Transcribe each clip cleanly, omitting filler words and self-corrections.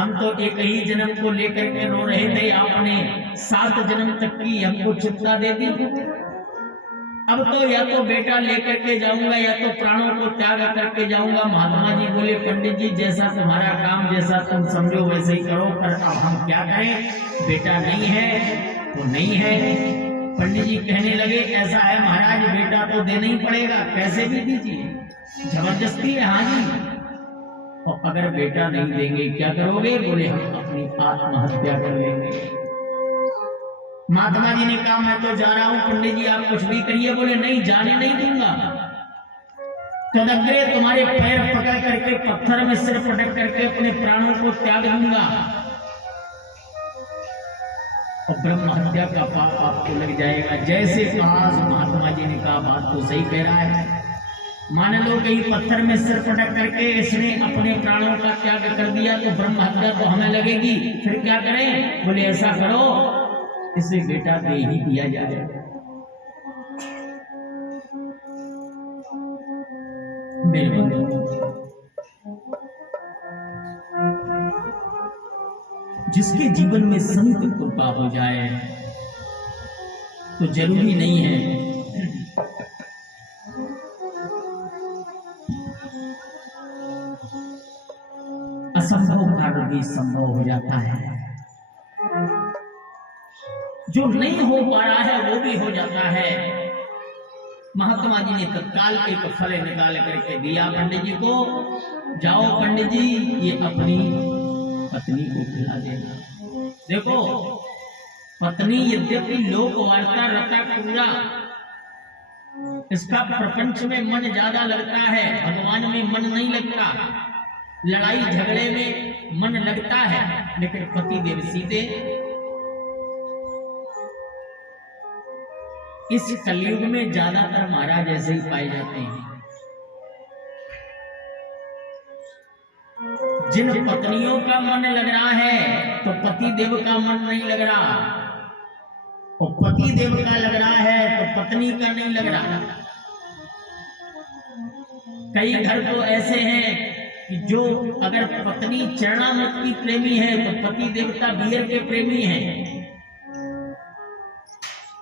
हम तो एक ही जन्म को लेकर के रो रहे थे, आपने 7 जन्म तक की हमको चिंता दे दी। अब तो या तो बेटा लेकर के जाऊंगा या तो प्राणों को त्याग करके जाऊंगा। महात्मा जी बोले, पंडित जी जैसा तुम्हारा काम, जैसा तुम समझो वैसे ही करो, पर अब हम क्या करें, बेटा नहीं है तो नहीं है। पंडित जी कहने लगे, ऐसा है महाराज, बेटा तो देना ही पड़ेगा, पैसे भी दीजिए, जबरदस्ती है। हाँ जी, और अगर बेटा नहीं देंगे क्या करोगे? बोले, हम अपनी आत्महत्या कर लेंगे। महात्मा जी ने कहा, मैं तो जा रहा हूं, पंडित जी आप कुछ भी करिए। बोले, नहीं, जाने नहीं दूंगा। तदग्रे तुम्हारे पैर पकड़ करके पत्थर में सिर पटक करके अपने प्राणों को त्याग दूंगा, और ब्रह्म हत्या का पाप आपको लग जाएगा। जैसे कहा महात्मा जी ने कहा, बात तो सही कह रहा है। मान लो कहीं पत्थर में सिर पटक करके इसने अपने प्राणों का त्याग कर दिया तो ब्रह्म हत्या तो हमें लगेगी, फिर क्या करें? बोले, ऐसा करो, इसे बेटा दे ही दिया जाए। मेरे बंधु, जिसके जीवन में संत कृपा हो जाए तो जरूरी नहीं है असंभव कार्य भी संभव हो जाता है, जो नहीं हो पा रहा है वो भी हो जाता है। महात्मा जी ने तत्काल एक फल निकाल करके दिया पंडित जी को, जाओ पंडित जी ये अपनी पत्नी को खिला देना। देखो, पत्नी यद्यपि लोक वार्ता रता पूरा, इसका प्रपंच में मन ज्यादा लगता है, भगवान में मन नहीं लगता। लड़ाई झगड़े में मन लगता है, लेकिन पति देव सीधे इस कलयुग में ज्यादातर महाराज ऐसे ही पाए जाते हैं। जिन पत्नियों का मन लग रहा है तो पति देव का मन नहीं लग रहा, और पति देव का लग रहा है तो पत्नी का नहीं लग रहा। कई घर तो ऐसे हैं कि जो अगर पत्नी चरणामृत की प्रेमी है तो पति देवता बियर के प्रेमी हैं।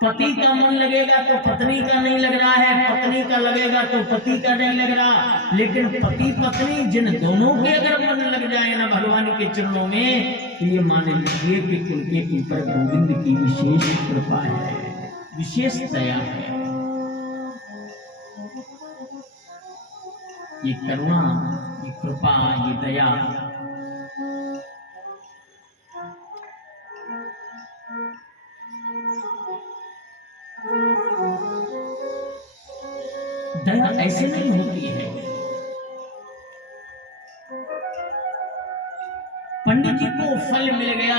पति का मन लगेगा तो पत्नी का नहीं लग रहा है, पत्नी का लगेगा तो पति का नहीं लग रहा। लेकिन पति पत्नी जिन दोनों के अगर मन लग जाए ना भगवान के चरणों में, तो ये मान लीजिए कि उनके ऊपर गोविंद की विशेष कृपा है, विशेष दया है। ये करुणा, ये कृपा, ये दया दया ऐसे नहीं होती है। पंडित जी को फल मिल गया,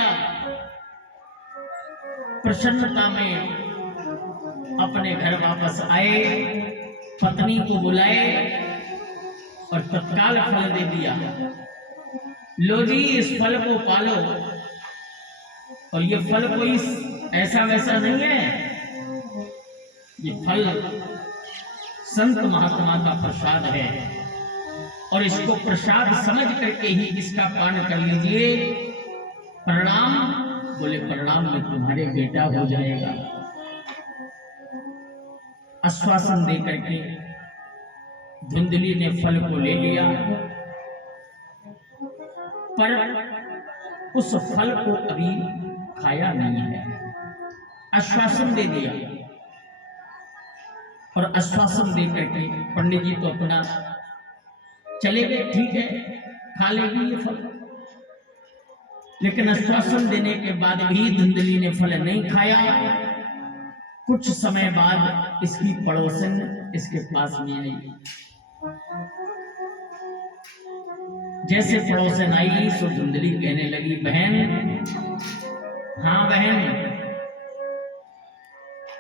प्रसन्नता में अपने घर वापस आए, पत्नी को बुलाए और तत्काल फल दे दिया। लो जी, इस फल को पालो। और ये फल कोई ऐसा वैसा नहीं है, ये फल संत महात्मा का प्रसाद है, और इसको प्रसाद समझ करके ही इसका पान कर लीजिए। प्रणाम। बोले, प्रणाम में तुम्हारे बेटा हो जाएगा। आश्वासन दे करके धुंधली ने फल को ले लिया, पर उस फल को अभी खाया नहीं है। आश्वासन दे दिया, और आश्वासन दे करके पंडित जी तो अपना चले गए। ठीक है, खा लेगी ये फल। लेकिन आश्वासन देने के बाद भी धुंधली ने फल नहीं खाया। कुछ समय बाद इसकी पड़ोसन इसके पास में आई। जैसे पड़ोसन आई सो धुंधली कहने लगी, बहन, हाँ बहन,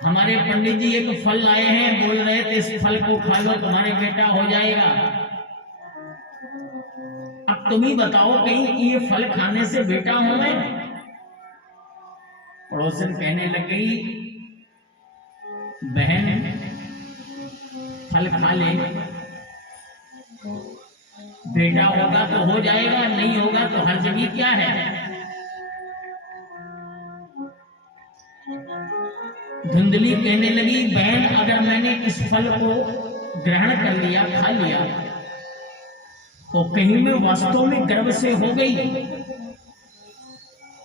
हमारे पंडित जी एक फल लाए हैं, बोल रहे थे इस फल को खा लो तुम्हारे बेटा हो जाएगा। अब तुम ही बताओ, कहीं ये फल खाने से बेटा हो मैं? पड़ोसन कहने लगी, बहन फल खा ले, बेटा होगा तो हो जाएगा, नहीं होगा तो हर जगह क्या है। धुंधली कहने लगी, बहन अगर मैंने इस फल को ग्रहण कर लिया, खा लिया, तो कहीं मैं वास्तव में गर्भ से हो गई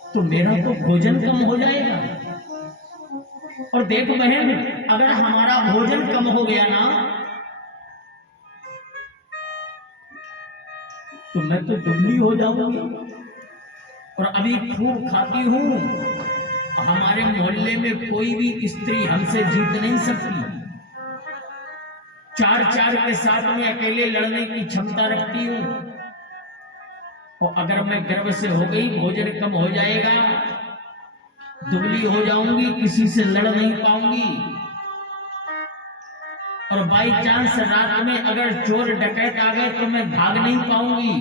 तो मेरा तो भोजन कम हो जाएगा। और देख बहन, अगर हमारा भोजन कम हो गया ना तो मैं तो दुबली हो जाऊंगी। और अभी खूब खाती हूं, हमारे मोहल्ले में कोई भी स्त्री हमसे जीत नहीं सकती। चार के साथ में अकेले लड़ने की क्षमता रखती हूं। और अगर मैं गर्भ से हो गई, भोजन कम हो जाएगा, दुबली हो जाऊंगी, किसी से लड़ नहीं पाऊंगी। और बाई चांस रात में अगर चोर डकैत आ गए तो मैं भाग नहीं पाऊंगी।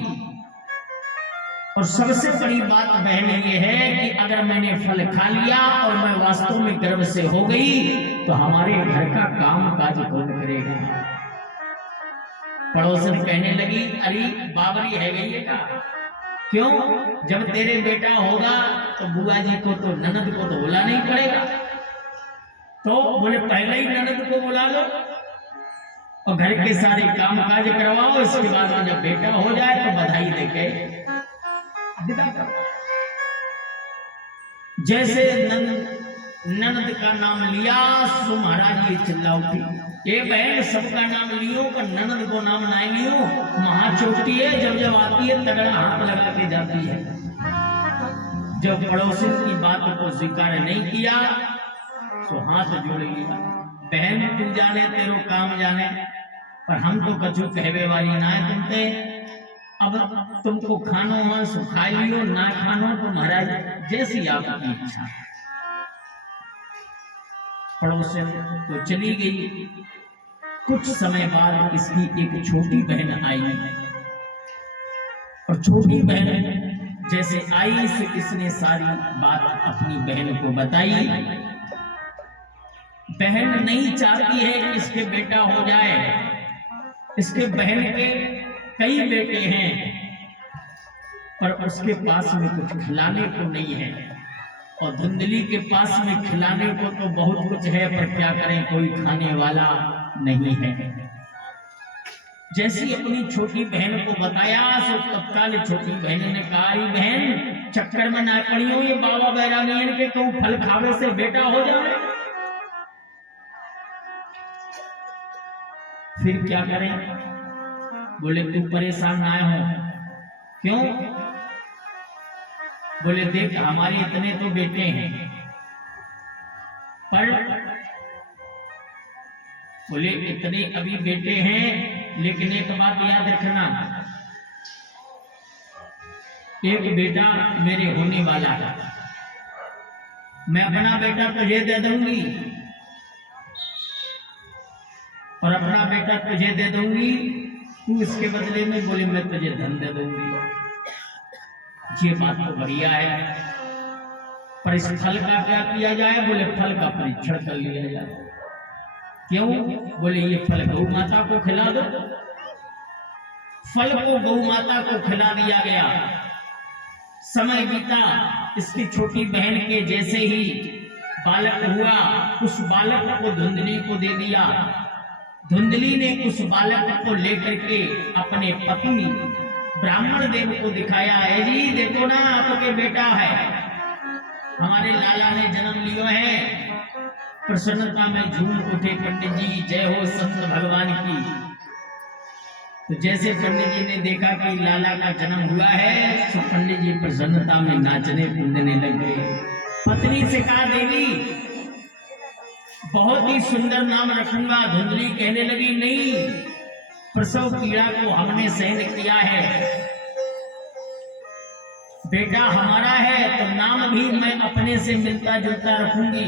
और सबसे बड़ी बात बहन ये है कि अगर मैंने फल खा लिया और मैं वास्तव में गर्भ से हो गई तो हमारे घर का काम काज कौन करेगा। पड़ोसन कहने लगी, अरे बाबरी है गई का, क्यों? जब तेरे बेटा होगा तो बुआ जी को तो ननद को तो बुला नहीं पड़ेगा। तो बोले पहले ही ननद को बुला लो और घर के सारे काम काज करवाओ, इसके बाद में जब बेटा हो जाए तो बधाई देके विदा करो। जैसे ननद का नाम लिया सो महाराज ये चिल्ला उठी, ये बहन सबका नाम लियो पर ननद को नाम ना लियो, महाचोटी है, जब आती है तगड़ा हाथ लगा के जाती है। जब पड़ोसी की बात को स्वीकार नहीं किया तो हाथ जोड़ लिया। बहन तू जाने तेरो काम जाने, पर हम तो कछु कहवे वाली ना है तुमते। अब तुमको खानो मांस खा लियो, ना खानो तो महाराज जैसी आपकी इच्छा। पड़ोसन तो चली गई। कुछ समय बाद इसकी एक छोटी बहन आई और छोटी बहन जैसे आई से इसने सारी बात अपनी बहन को बताई। बहन नहीं चाहती है कि इसके बेटा हो जाए। इसके बहन के कई बेटे हैं पर उसके पास में कुछ खिलाने को नहीं है, और धुंधली के पास में खिलाने को तो बहुत कुछ है पर क्या करें, कोई खाने वाला नहीं है। जैसी अपनी छोटी बहन को बताया सो तत्काल छोटी बहन ने कहा, बहन चक्कर में ना पड़ियो, ये बाबा बैरागियन के कहूं फल खावे से बेटा हो जाए। फिर क्या करें? बोले तू परेशान ना हो। क्यों? बोले देख हमारे इतने तो बेटे हैं, पर बोले इतने अभी बेटे हैं, लेकिन एक बात याद रखना, एक बेटा मेरे होने वाला है, मैं अपना बेटा तुझे दे दूंगी और अपना बेटा तुझे दे दूंगी, तू इसके बदले में बोले मैं तुझे धन दे दूंगी। ये बात तो बढ़िया है, पर इस फल का क्या किया जाए? बोले फल का परीक्षण कर लिया जाए। क्यों? बोले ये फल गौ माता को खिला दो। फल को गौ माता को खिला दिया गया। समय बीता, इसकी छोटी बहन के जैसे ही बालक हुआ, उस बालक को धुंधली को दे दिया। धुंधली ने उस बालक को लेकर के अपने पति ब्राह्मण देव को दिखाया, है जी देखो ना आपके बेटा है, हमारे लाला ने जन्म लिया है। प्रसन्नता में झूम उठे पंडित जी, जय हो संत भगवान की। तो जैसे पंडित जी ने देखा कि लाला का जन्म हुआ है तो पंडित जी प्रसन्नता में नाचने कूदने लग गए। पत्नी से कहा, देवी बहुत ही सुंदर नाम रखूंगा। धुंधली कहने लगी, नहीं, प्रसव पीड़ा को हमने सहन किया है, बेटा हमारा है तो नाम भी मैं अपने से मिलता जुलता रखूंगी।